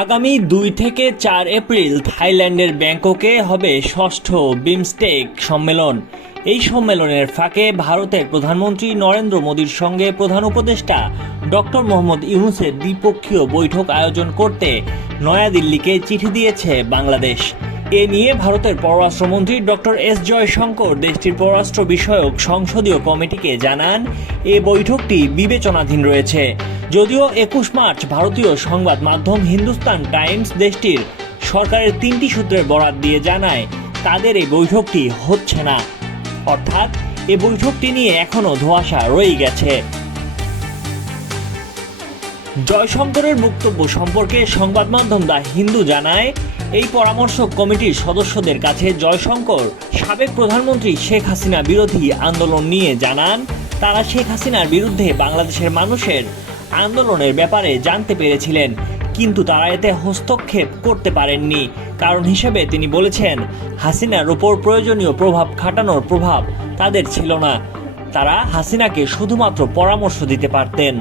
আগামী 2 থেকে 4 এপ্রিল থাইল্যান্ডের ব্যাংককে হবে ষষ্ঠ বিমস্টেক সম্মেলন। এই সম্মেলনের ফাঁকে ভারতের প্রধানমন্ত্রী নরেন্দ্র মোদীর সঙ্গে প্রধান উপদেষ্টা ডক্টর মোহাম্মদ ইউনূসের দ্বিপক্ষীয় বৈঠক আয়োজন করতে নয়াদিল্লিকে চিঠি দিয়েছে বাংলাদেশ। এ নিয়ে ভারতের পররাষ্ট্রমন্ত্রী ডক্টর এস জয়শঙ্কর দেশটির পররাষ্ট্র বিষয়ক সংসদীয় কমিটিকে জানান, এ বৈঠকটি বিবেচনাধীন রয়েছে। যদিও 21 মার্চ ভারতীয় সংবাদ মাধ্যম হিন্দুস্তান টাইমস দেশটির সরকারের 3টি সূত্রের বরাত দিয়ে জানায়, তাদের এই বৈঠকটি হচ্ছে না। অর্থাৎ এ বৈঠকটি নিয়ে এখনও ধোঁয়াশা রয়ে গেছে। জয়শঙ্করের বক্তব্য সম্পর্কে সংবাদ মাধ্যম দ্য হিন্দু জানায়, এই পরামর্শক কমিটির সদস্যদের কাছে জয়শঙ্কর সাবেক প্রধানমন্ত্রী শেখ হাসিনা বিরোধী আন্দোলন নিয়ে জানান, তারা শেখ হাসিনার বিরুদ্ধে বাংলাদেশের মানুষের আন্দোলনের ব্যাপারে জানতে পেরেছিলেন, কিন্তু তারা এতে হস্তক্ষেপ করতে পারেননি। কারণ হিসেবে তিনি বলেছেন, হাসিনার উপর প্রয়োজনীয় প্রভাব খাটানোর প্রভাব তাদের ছিল না। তারা হাসিনাকে শুধুমাত্র পরামর্শ দিতে পারতেন।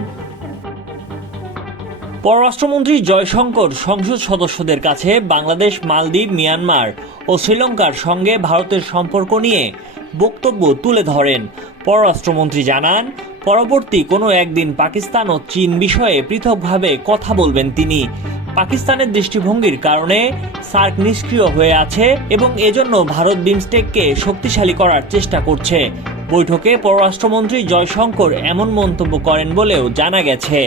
পররাষ্ট্রমন্ত্রী জয়শঙ্কর সংসদ সদস্যদের কাছে বাংলাদেশ, মালদ্বীপ, মিয়ানমার ও শ্রীলঙ্কার সঙ্গে ভারতের সম্পর্ক নিয়ে বক্তব্য তুলে ধরেন। পররাষ্ট্রমন্ত্রী জানান, পরবর্তী কোনো একদিন পাকিস্তান ও চীন বিষয়ে পৃথকভাবে কথা বলবেন তিনি। পাকিস্তানের দৃষ্টিভঙ্গির কারণে সার্ক নিষ্ক্রিয় হয়ে আছে এবং এজন্য ভারত বিমস্টেককে শক্তিশালী করার চেষ্টা করছে। বৈঠকে পররাষ্ট্রমন্ত্রী জয়শঙ্কর এমন মন্তব্য করেন বলেও জানা গেছে।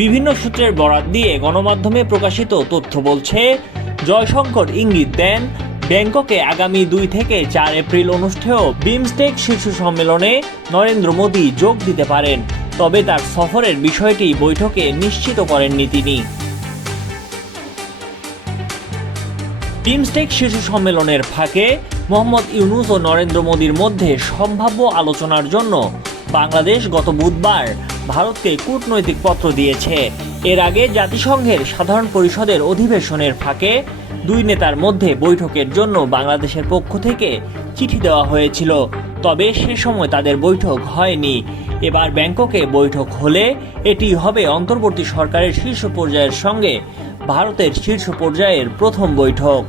বিভিন্ন সূত্রের বরাত দিয়ে গণমাধ্যমে প্রকাশিত তথ্য বলছে, জয়শঙ্কর ইঙ্গিত দেন, ব্যাংককে আগামী 2 থেকে 4 এপ্রিল অনুষ্ঠেয় বিমস্টেক শীর্ষ সম্মেলনে নরেন্দ্র মোদী যোগ দিতে পারেন। তবে তার সফরের বিষয়টি বৈঠকে নিশ্চিত করেননি তিনি। বিমস্টেক শীর্ষ সম্মেলনের ফাঁকে মোহাম্মদ ইউনূস ও নরেন্দ্র মোদীর মধ্যে সম্ভাব্য আলোচনার জন্য বাংলাদেশ গত বুধবার ভারতকে কূটনৈতিক পত্র দিয়েছে। এর আগে জাতিসংঘের সাধারণ পরিষদের অধিবেশনের ফাঁকে দুই নেতার মধ্যে বৈঠকের জন্য বাংলাদেশের পক্ষ থেকে চিঠি দেওয়া হয়েছিল, তবে সে সময় তাদের বৈঠক হয়নি। এবার ব্যাংককে বৈঠক হলে এটি হবে অন্তর্বর্তী সরকারের শীর্ষ পর্যায়ের সঙ্গে ভারতের শীর্ষ পর্যায়ের প্রথম বৈঠক।